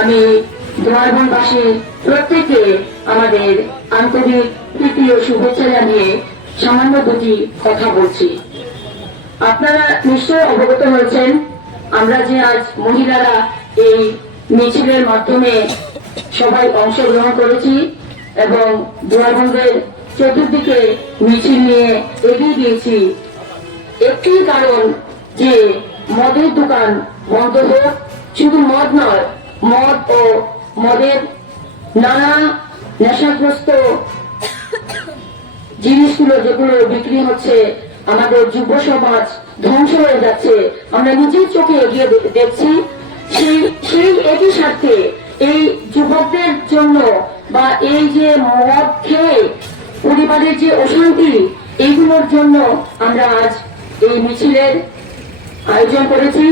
আমি দোয়ারবনবাসী প্রত্যেকে আমাদের আন্তরিক প্রীতি ও শুভেচ্ছা জানিয়ে সামান্য দুটি কথা বলছি। আপনারা নিশ্চয় অবগত হয়েছেন আমরা যে আজ মহিলারা এই মিছিলের মাধ্যমে সবাই অংশগ্রহণ করেছি এবং দোয়ারবন্দের চতুর্দিকে মিছিল নিয়ে এগিয়ে গিয়েছি। একটি কারণ যে মদের দোকান বন্ধ হোক, শুধু মদ নয়, মদ ও মদের নানা নেশাগ্রস্ত জিনিসগুলো যেগুলো বিক্রি হচ্ছে, আমাদের যুব সমাজ ধ্বংস হয়ে যাচ্ছে, আমরা নিজের চোখে এগিয়ে দেখছি। সেই একই সাথে এই যুবকদের জন্য বা এই যে মদ খেয়ে পরিবারের যে অশান্তি, এইগুলোর জন্য আমরা আজ এই মিছিলের আয়োজন করেছি।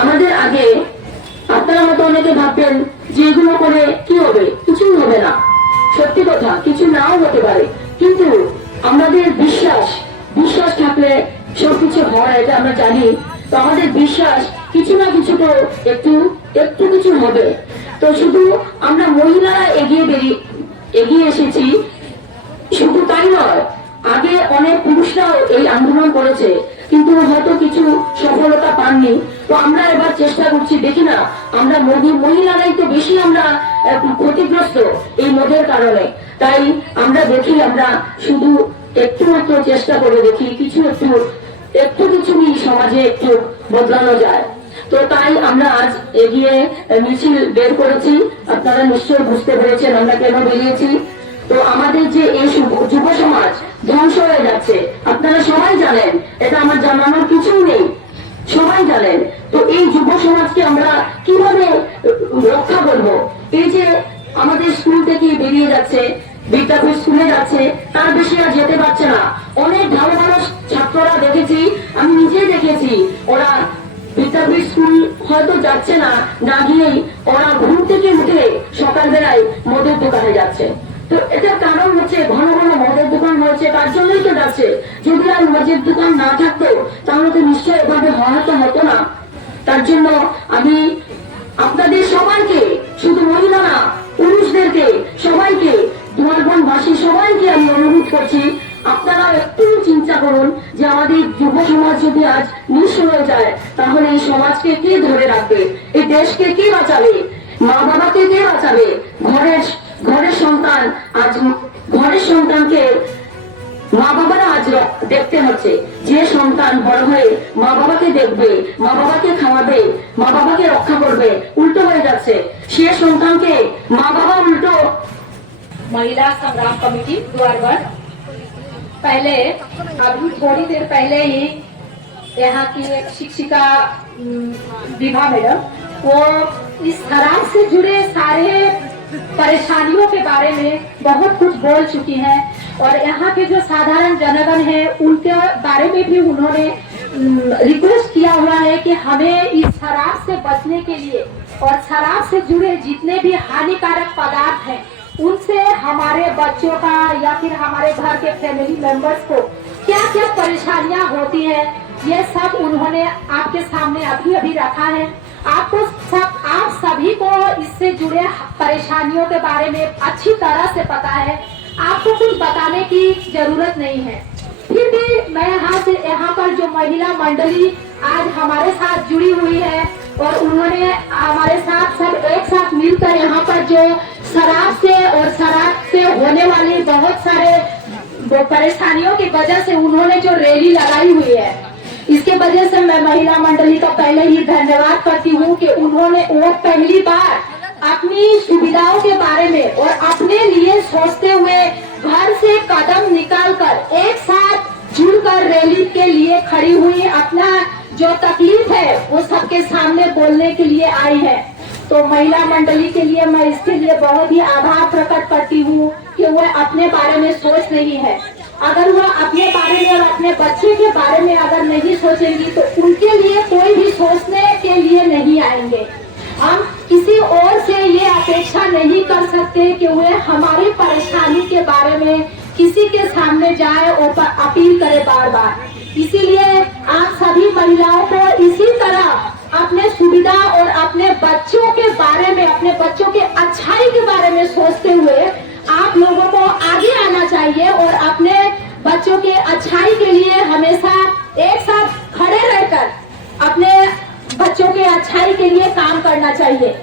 আমাদের আগে আপনারা মতো অনেকে ভাববেন যে এগুলো করে কি হবে, কিছুই হবে না। সত্যি কথা, কিছু নাও হতে পারে, কিন্তু আমাদের বিশ্বাস থাকলে সবকিছু হয়, এটা আমরা জানি। তো আমাদের বিশ্বাস কিছু না কিছু তো একটু কিছু হবে। তো শুধু আমরা মহিলারা এগিয়ে এসেছি, শুধু তাই নয়, আগে অনেক পুরুষরাও এই আন্দোলন করেছে, কিন্তু হয়তো কিছু সফলতা পাননি। তো আমরা এবার চেষ্টা করছি, দেখি না আমরা মহিলারাই তো বেশি আমরা ক্ষতিগ্রস্ত এই মদের কারণে। তাই আমরা দেখি, আমরা শুধু একটু মাত্র চেষ্টা করে দেখি একটু কিছু সমাজে একটু বদলানো যায়। তো তাই আমরা আজ এগিয়ে মিছিল বের করেছি। আপনারা নিশ্চয় বুঝতে পেরেছেন আমরা কেন বেরিয়েছি। তো আমাদের যে এই যুব সমাজ ধ্বংস হয়ে যাচ্ছে, আপনারা সবাই জানেন, এটা আমার জানানোর কিছুই নেই, সবাই জানেন। তো এই যুব সমাজকে আমরা কিভাবে রক্ষা করব? এই যে আমাদের স্কুল থেকে বেরিয়ে যাচ্ছে, বিদ্যাপীঠ স্কুলে যাচ্ছে, তার বেশি আর যেতে পারছে না। অনেক ভালো ভালো ছাত্ররা দেখেছি, আমি নিজে দেখেছি, ওরা বিদ্যাপীঠ স্কুল হয়তো যাচ্ছে না গিয়েই ওরা ঘুম থেকে উঠে সকালবেলায় মদের দোকানে যাচ্ছে। তো এটার কারণ হচ্ছে ঘন ঘন মদের দোকান হয়েছে, তার জন্যই তো যাচ্ছে। যদি আর মদের দোকান না থাকতো তাহলে তো নিশ্চয় এভাবে হতো না। তার জন্য আমি আপনাদের সবাইকে, শুধু মহিলা না, পুরুষদেরকে, সবাইকে, দোয়ারবনবাসী সবাইকে আমি অনুরোধ করছি, আপনারা একটু চিন্তা করুন যে আমাদের যুব সমাজ যদি আজ নিঃস্ব হয়ে যায়, তাহলে এই সমাজকে কে ধরে রাখবে? এই দেশকে কে বাঁচাবে? মা বাবাকে কে বাঁচাবে? ঘরের সন্তান, আজ ঘরের সন্তানকে মা বাবারা আজ দেখতে হচ্ছে। যে সন্তান বড় হয়ে মা বাবাকে দেখবে, মা বাবাকে খাওয়াবে, মা বাবাকে রক্ষা করবে, উল্টো হয়ে যাচ্ছে। সে সন্তানকে মা বাবা উল্টো। महिला संग्राम कमेटी द्वारबन पहले अभी थोड़ी देर पहले ही यहाँ की एक शिक्षिका विभा मैडम, वो इस शराब से जुड़े सारे परेशानियों के बारे में बहुत कुछ बोल चुकी हैं। और यहाँ के जो साधारण जनगण है उनके बारे में भी उन्होंने रिक्वेस्ट किया हुआ है कि हमें इस शराब से बचने के लिए और शराब से जुड़े जितने भी हानिकारक पदार्थ हैं उनसे हमारे बच्चों का या फिर हमारे घर के फैमिली मेंबर्स को क्या क्या परेशानियां होती है, ये सब उन्होंने आपके सामने अभी रखा है। आप सभी को इससे जुड़े परेशानियों के बारे में अच्छी तरह से पता है, आपको कुछ बताने की जरूरत नहीं है। फिर भी मैं यहाँ पर जो महिला मंडली आज हमारे साथ जुड़ी हुई है और उन्होंने हमारे साथ सब एक साथ मिलकर यहाँ पर जो शराब से होने वाली बहुत सारे परेशानियों की वजह से उन्होंने जो रैली लगाई हुई है, इसके वजह से मैं महिला मंडली का पहले ही धन्यवाद करती हूँ कि उन्होंने वो पहली बार अपनी सुविधाओं के बारे में और अपने लिए सोचते हुए घर से कदम निकालकर एक साथ जुड़कर रैली के लिए खड़ी हुई, अपना जो तकलीफ है वो सबके सामने बोलने के लिए आई है। तो महिला मंडली के लिए मैं इसके लिए बहुत ही आभार प्रकट करती हूँ कि वह अपने बारे में सोच रही है। अगर वह अपने बारे में और अपने बच्चे के बारे में अगर नहीं सोचेंगी तो उनके लिए कोई भी सोचने के लिए नहीं आएंगे। हम किसी और से ये अपेक्षा नहीं कर सकते कि वे हमारी परेशानी के बारे में किसी के सामने जाए और अपील करे बार बार। इसीलिए आप सभी महिलाओं को इसी तरह अपने सुविधा और अपने बच्चों के बारे में, अपने बच्चों के अच्छाई के बारे में सोचते हुए आप लोगों को आगे आना चाहिए और अपने बच्चों के अच्छाई के लिए हमेशा एक साथ खड़े रहकर अपने बच्चों के अच्छाई के लिए काम करना चाहिए।